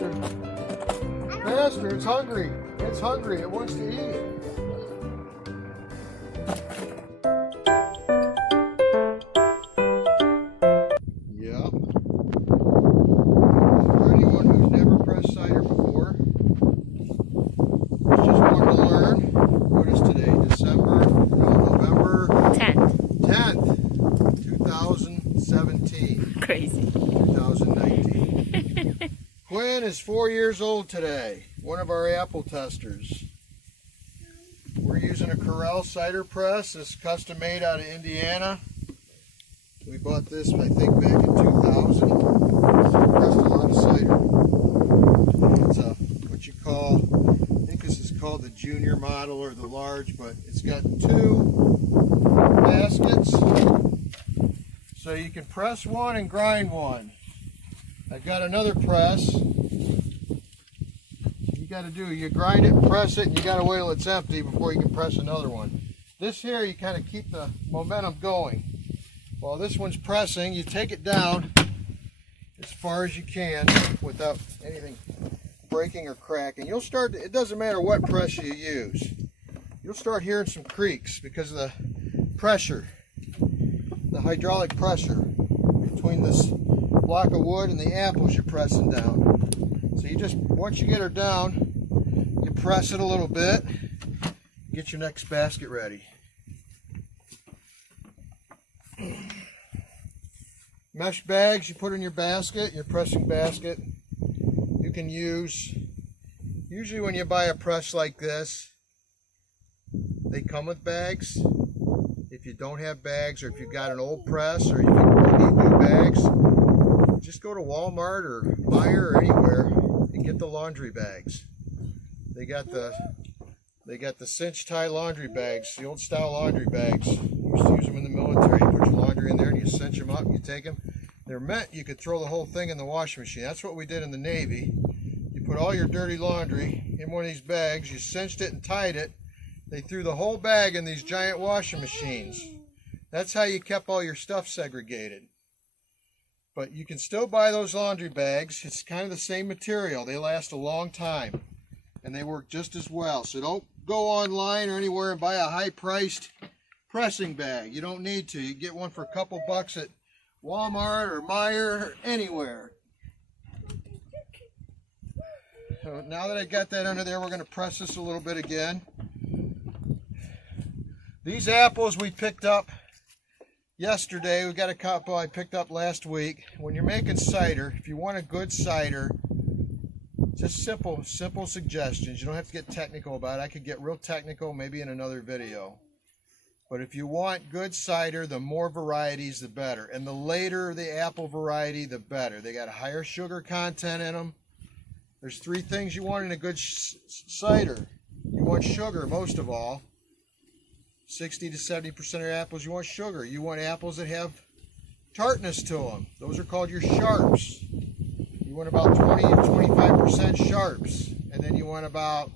Master. Master, it's hungry. It's hungry. It wants to eat. Yep. For anyone who's never pressed cider before, it's just one to learn. What is today? November 10th, 2017. Crazy. 2019. Quinn is 4 years old today, one of our apple testers. We're using a Corral cider press. It's custom made out of Indiana. We bought this, I think, back in 2000. Pressed a lot of cider. It's what you call, I think this is called the junior model or the large, but it's got 2 baskets. So you can press one and grind one. I've got another press. You got to do, you grind it, press it, and you got to wait till it's empty before you can press another one. This here, you kind of keep the momentum going. While this one's pressing, you take it down as far as you can without anything breaking or cracking. You'll start, it doesn't matter what press you use. You'll start hearing some creaks because of the pressure, the hydraulic pressure between this block of wood and the apples you're pressing down. So you just, once you get her down, you press it a little bit, get your next basket ready. Mesh bags you put in your basket, your pressing basket. You can use, usually when you buy a press like this, they come with bags. If you don't have bags, or if you've got an old press, or you need new bags, just go to Walmart or Meijer or anywhere and get the laundry bags. They got the cinch tie laundry bags, the old style laundry bags. You used to use them in the military. You put your laundry in there and you cinch them up and you take them. They're meant you could throw the whole thing in the washing machine. That's what we did in the Navy. You put all your dirty laundry in one of these bags, you cinched it and tied it. They threw the whole bag in these giant washing machines. That's how you kept all your stuff segregated. But you can still buy those laundry bags. It's kind of the same material. They last a long time and they work just as well. So don't go online or anywhere and buy a high-priced pressing bag. You don't need to. You can get one for a couple bucks at Walmart or Meijer or anywhere. So now that I got that under there, we're going to press this a little bit again. These apples we picked up yesterday. We got a couple I picked up last week. When you're making cider, if you want a good cider, just simple suggestions. You don't have to get technical about it. I could get real technical maybe in another video. But if you want good cider, the more varieties, the better. And the later the apple variety, the better. They got a higher sugar content in them. There's 3 things you want in a good cider. You want sugar, most of all. 60 to 70% of your apples, you want sugar. You want apples that have tartness to them. Those are called your sharps. You want about 20 to 25% sharps. And then you want about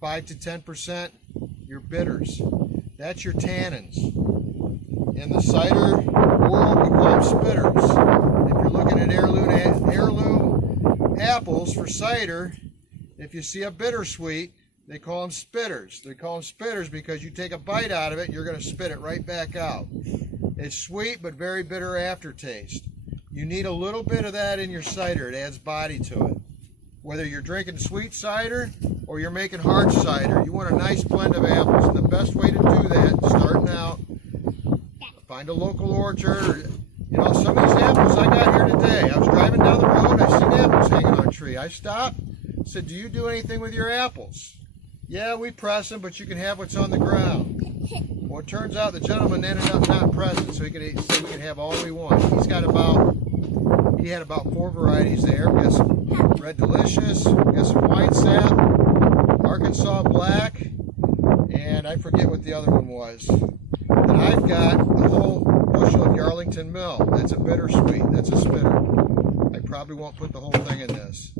5 to 10% your bitters. That's your tannins. In the cider world, we call them spitters. If you're looking at heirloom apples for cider, if you see a bittersweet, they call them spitters. They call them spitters because you take a bite out of it, you're going to spit it right back out. It's sweet but very bitter aftertaste. You need a little bit of that in your cider. It adds body to it. Whether you're drinking sweet cider or you're making hard cider, you want a nice blend of apples. And the best way to do that, starting out, find a local orchard. You know, some of these apples I got here today, I was driving down the road, I seen apples hanging on a tree. I stopped, said, "Do you do anything with your apples?" "Yeah, we press them, but you can have what's on the ground." Well, it turns out the gentleman ended up not pressing, so he could have all we want. He had about 4 varieties there. We got some Red Delicious, we got some Wine Sap, Arkansas Black, and I forget what the other one was. And I've got a whole bushel of Yarlington Mill. That's a bittersweet. That's a spitter. I probably won't put the whole thing in this.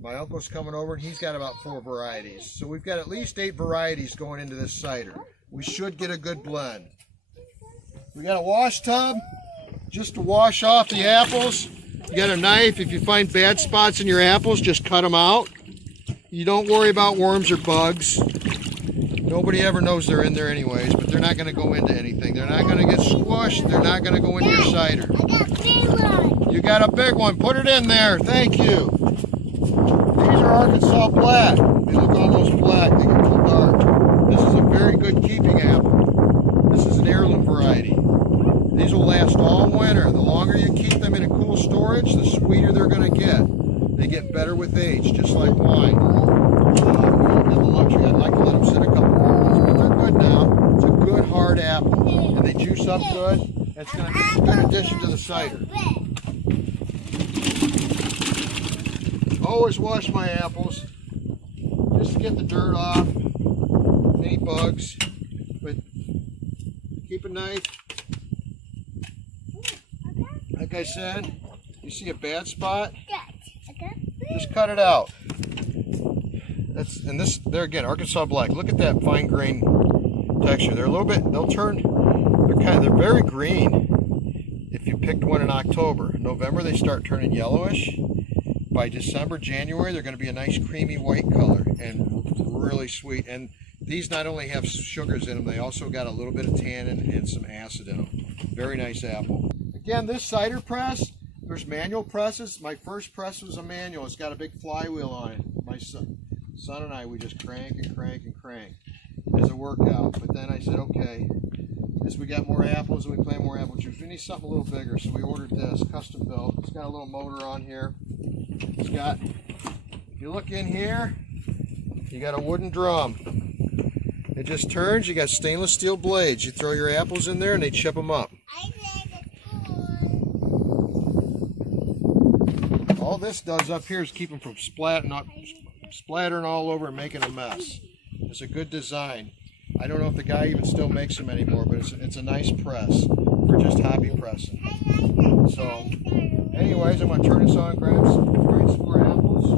My uncle's coming over and he's got about 4 varieties. So we've got at least 8 varieties going into this cider. We should get a good blend. We got a wash tub just to wash off the apples. You got a knife. If you find bad spots in your apples, just cut them out. You don't worry about worms or bugs. Nobody ever knows they're in there anyways, but they're not going to go into anything. They're not going to get squished. They're not going to go into your cider. I got a big one. You got a big one. Put it in there. Thank you. These are Arkansas Black. They look almost black. They get a little dark. This is a very good keeping apple. This is an heirloom variety. These will last all winter. The longer you keep them in a cool storage, the sweeter they're going to get. They get better with age, just like wine. We don't have the luxury. I'd like to let them sit a couple more months, but they're good now. It's a good hard apple, and they juice up good. It's going to be a good addition to the cider. Always wash my apples just to get the dirt off, any bugs. But keep a knife. Like I said, you see a bad spot, just cut it out. And this, there again, Arkansas Black. Look at that fine grain texture. They're a little bit, they're very green if you picked one in October. In November, they start turning yellowish. By December, January, they're going to be a nice creamy white color and really sweet. And these not only have sugars in them, they also got a little bit of tannin and some acid in them. Very nice apple. Again, this cider press, there's manual presses. My first press was a manual. It's got a big flywheel on it. My son and I, we just crank and crank and crank as a workout. But then I said, okay, as we got more apples and we plant more apple juice, we need something a little bigger. So we ordered this, custom built. It's got a little motor on here. It's got, if you look in here, you got a wooden drum. It just turns. You got stainless steel blades. You throw your apples in there and they chip them up. All this does up here is keep them from splattering all over and making a mess. It's a good design. I don't know if the guy even still makes them anymore, but it's a nice press for just hobby pressing. So, anyways, I'm going to turn this on and grind some more apples.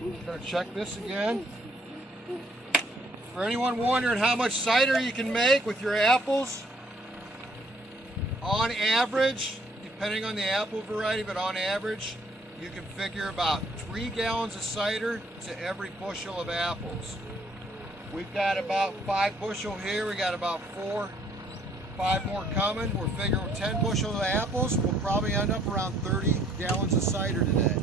I'm going to check this again. For anyone wondering how much cider you can make with your apples, on average, depending on the apple variety, but on average, you can figure about 3 gallons of cider to every bushel of apples. We've got about 5 bushel here. We got about 5 more coming. We're figuring 10 bushel of apples. We'll probably end up around 30 gallons of cider today.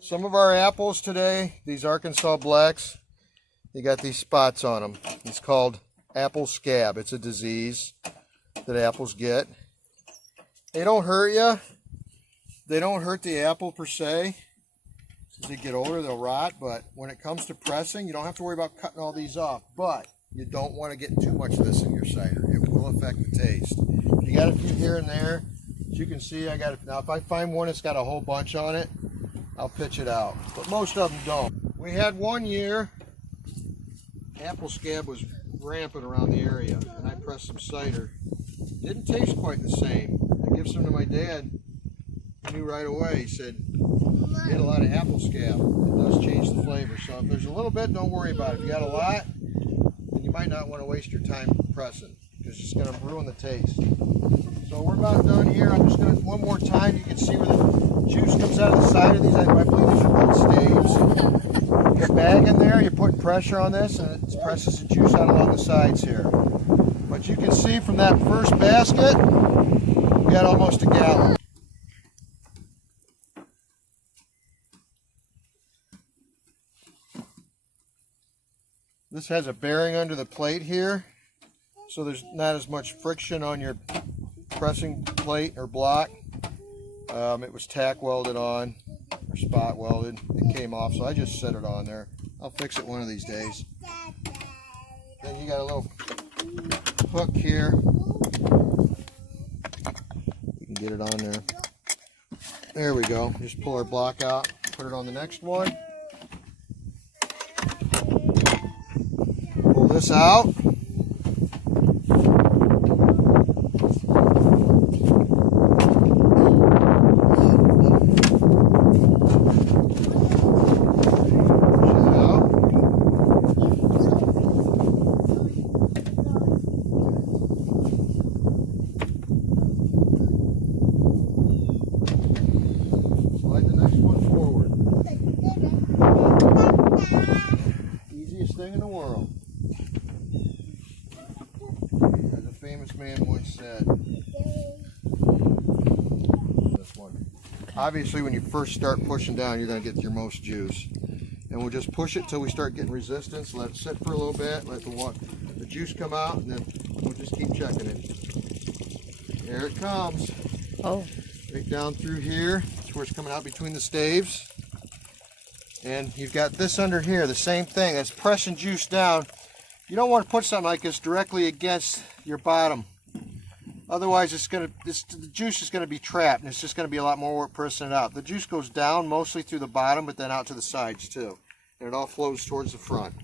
Some of our apples today, these Arkansas Blacks, they got these spots on them. It's called apple scab. It's a disease that apples get. They don't hurt you. They don't hurt the apple per se. As they get older, they'll rot. But when it comes to pressing, you don't have to worry about cutting all these off. But you don't want to get too much of this in your cider. It will affect the taste. You got a few here and there. As you can see, I got it. Now, if I find one that's got a whole bunch on it, I'll pitch it out, but most of them don't. We had one year, apple scab was rampant around the area, and I pressed some cider. Didn't taste quite the same. I gave some to my dad. He knew right away. He said, you had a lot of apple scab. It does change the flavor. So if there's a little bit, don't worry about it. If you got a lot, then you might not want to waste your time pressing, because it's just going to ruin the taste. So we're about done here. I'm just going to, one more time, you can see where the juice comes out of the side of these. I believe these are called staves. Your bag in there, you're putting pressure on this, and it presses the juice out along the sides here. But you can see from that first basket, we got almost a gallon. This has a bearing under the plate here, so there's not as much friction on your pressing plate or block. It was tack welded on. or spot welded. It came off, so I just set it on there. I'll fix it one of these days. Then you got a little hook here. You can get it on there. There we go. Just pull our block out, put it on the next one. Pull this out. Slide the next one forward. Easiest thing in the world. As a famous man once said. This one. Obviously, when you first start pushing down, you're going to get your most juice. And we'll just push it till we start getting resistance. Let it sit for a little bit. Let the juice come out, and then we'll just keep checking it. There it comes. Oh. Right down through here. That's where it's coming out between the staves. And you've got this under here, the same thing. That's pressing juice down. You don't want to put something like this directly against your bottom. Otherwise, the juice is going to be trapped, and it's just going to be a lot more work pressing it out. The juice goes down mostly through the bottom, but then out to the sides too. And it all flows towards the front.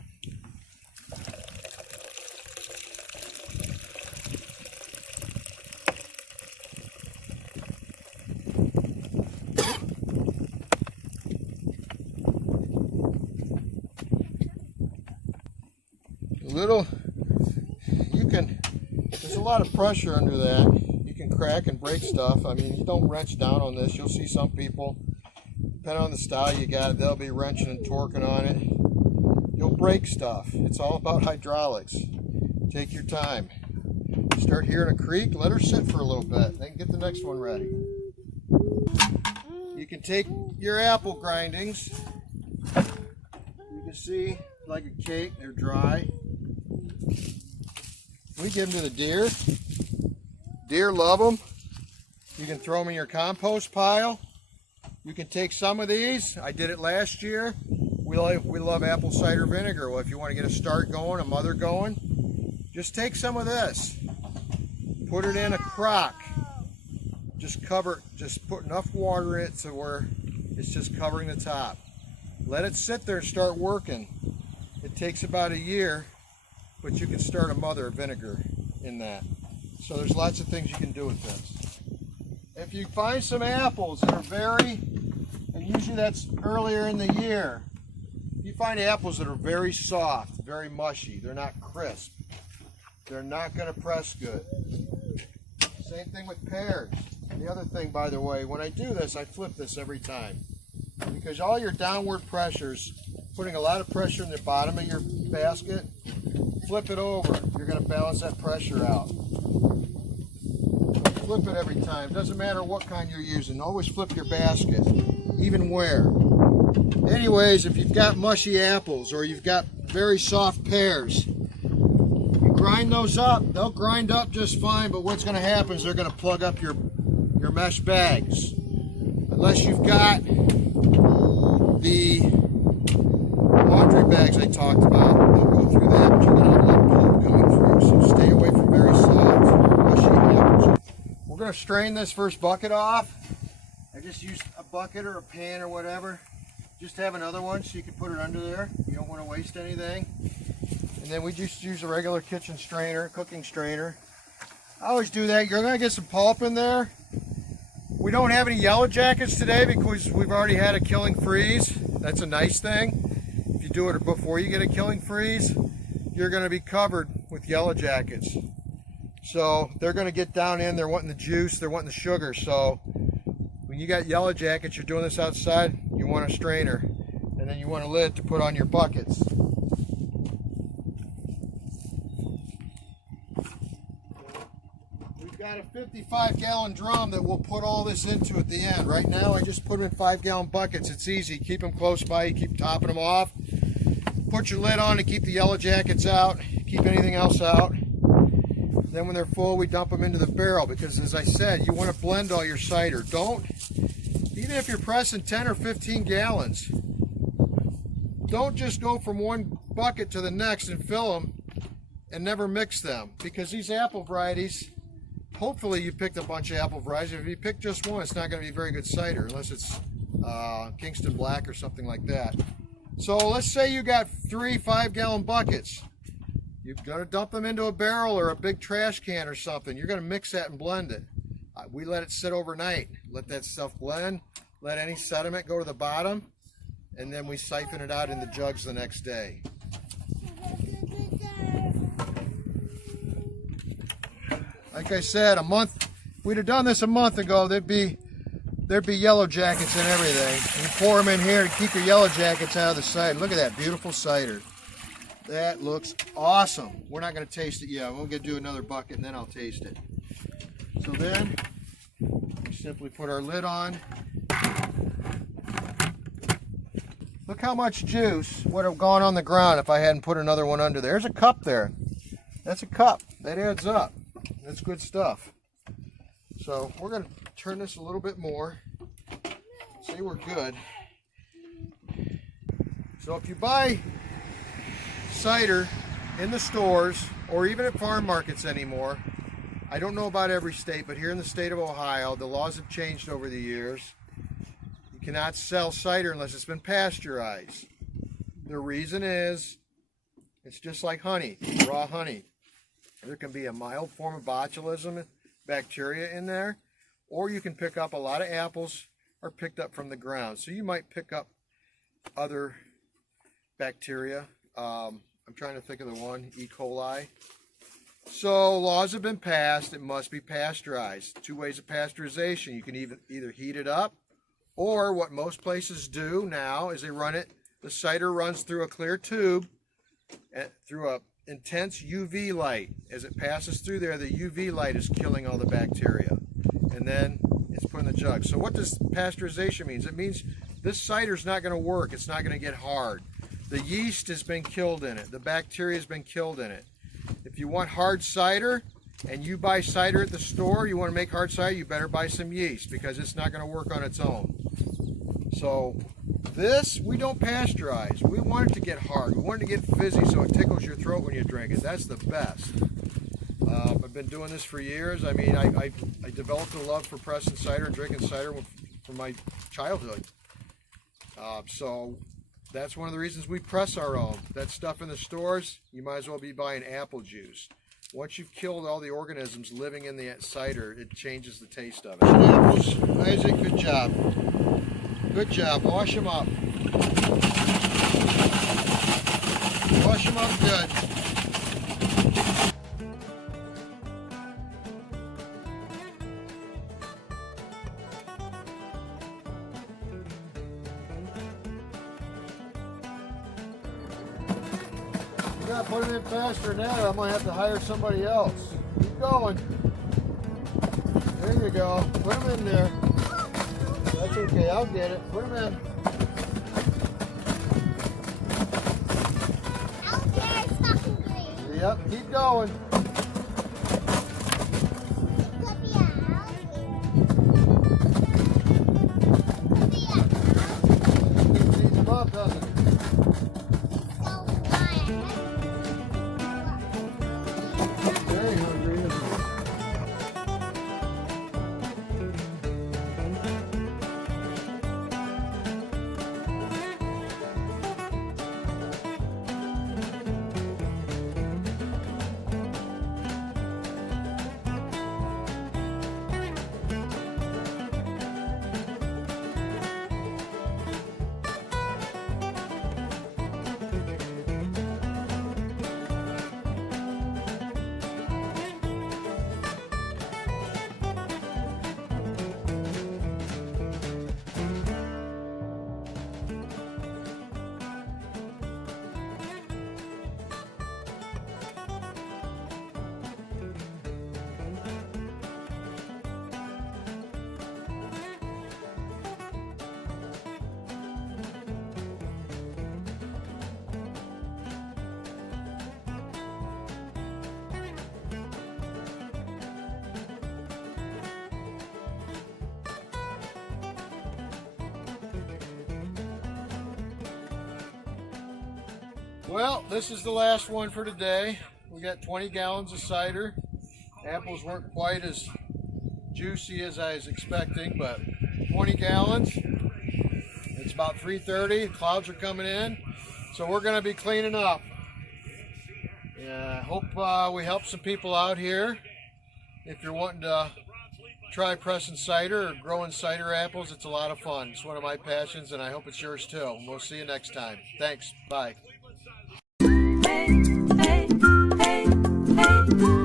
There's a lot of pressure under that. You can crack and break stuff. I mean, you don't wrench down on this. You'll see some people, depending on the style you got, they'll be wrenching and torquing on it. You'll break stuff. It's all about hydraulics. Take your time. Start hearing a creak, let her sit for a little bit, then get the next one ready. You can take your apple grindings. You can see, like a cake, they're dry. We give them to the deer. Deer love them. You can throw them in your compost pile. You can take some of these. I did it last year. We love apple cider vinegar. Well, if you want to get a start going, a mother going, just take some of this. Put it in a crock. Just put enough water in it to where it's just covering the top. Let it sit there and start working. It takes about a year, but you can start a mother of vinegar in that. So there's lots of things you can do with this. If you find some apples that are and usually that's earlier in the year, you find apples that are very soft, very mushy, they're not crisp, they're not going to press good. Same thing with pears. And the other thing, by the way, when I do this, I flip this every time. Because all your downward pressures, putting a lot of pressure in the bottom of your basket, flip it over. You're going to balance that pressure out. Flip it every time. Doesn't matter what kind you're using. Always flip your basket, even where. Anyways, if you've got mushy apples or you've got very soft pears, you grind those up. They'll grind up just fine, but what's going to happen is they're going to plug up your mesh bags. Unless you've got the laundry bags I talked about, they'll go through that, but you're going to have a lot of pulp coming through. So stay away from very soft, mushy apples. We're going to strain this first bucket off. I just used a bucket or a pan or whatever. Just have another one so you can put it under there. You don't want to waste anything. And then we just use a regular kitchen strainer, cooking strainer. I always do that. You're going to get some pulp in there. We don't have any yellow jackets today because we've already had a killing freeze. That's a nice thing. If you do it before you get a killing freeze, you're going to be covered with yellow jackets. So they're going to get down in, they're wanting the juice, they're wanting the sugar. So when you got yellow jackets, you're doing this outside, you want a strainer. And then you want a lid to put on your buckets. Got a 55-gallon drum that we'll put all this into at the end. Right now I just put them in 5-gallon buckets. It's easy. Keep them close by. You keep topping them off. Put your lid on to keep the yellow jackets out. Keep anything else out. Then when they're full, we dump them into the barrel because, as I said, you want to blend all your cider. Even if you're pressing 10 or 15 gallons, don't just go from one bucket to the next and fill them and never mix them, because these apple varieties, hopefully you picked a bunch of apple varieties. If you pick just one, it's not going to be very good cider unless it's Kingston Black or something like that. So let's say you got 3 5-gallon buckets. You're going to dump them into a barrel or a big trash can or something. You're going to mix that and blend it. We let it sit overnight. Let that stuff blend. Let any sediment go to the bottom. And then we siphon it out in the jugs the next day. Like I said, if we'd have done this a month ago, there'd be yellow jackets and everything. You pour them in here to keep your yellow jackets out of the cider. Look at that beautiful cider. That looks awesome. We're not going to taste it yet. We'll do another bucket and then I'll taste it. So then we simply put our lid on. Look how much juice would have gone on the ground if I hadn't put another one under there. There's a cup there. That's a cup. That adds up. That's good stuff. So we're going to turn this a little bit more. See, we're good. So if you buy cider in the stores or even at farm markets anymore, I don't know about every state, but here in the state of Ohio, the laws have changed over the years. You cannot sell cider unless it's been pasteurized. The reason is, it's just like honey, raw honey. There can be a mild form of botulism bacteria in there, or you can pick up, a lot of apples are picked up from the ground. So you might pick up other bacteria. I'm trying to think of the one, E. coli. So laws have been passed, it must be pasteurized. 2 ways of pasteurization. You can either heat it up, or what most places do now is the cider runs through a clear tube, through a intense UV light. As it passes through there, the UV light is killing all the bacteria. And then it's put in the jug. So what does pasteurization mean? It means this cider's not going to work. It's not going to get hard. The yeast has been killed in it. The bacteria has been killed in it. If you want hard cider and you buy cider at the store, you want to make hard cider, you better buy some yeast, because it's not going to work on its own. So this, we don't pasteurize. We want it to get hard. We want it to get fizzy so it tickles your throat when you drink it. That's the best. I've been doing this for years. I mean, I developed a love for pressing cider and drinking cider from my childhood. So that's one of the reasons we press our own. That stuff in the stores, you might as well be buying apple juice. Once you've killed all the organisms living in the cider, it changes the taste of it. Apples, Isaac, good job. Good job. Wash them up. Wash them up good. You gotta put them in faster than that, or I'm gonna have to hire somebody else. Keep going. There you go. Put them in there. That's okay, I'll get it. Put them in. Out there, fucking green. Yep, keep going. Needs them up, doesn't it? Very hungry, isn't it? Well, this is the last one for today. We got 20 gallons of cider. Apples weren't quite as juicy as I was expecting, but 20 gallons. It's about 3:30. Clouds are coming in, so we're going to be cleaning up. Yeah, hope we help some people out here. If you're wanting to try pressing cider or growing cider apples, it's a lot of fun. It's one of my passions, and I hope it's yours too. We'll see you next time. Thanks. Bye. Hey, hey, hey, hey.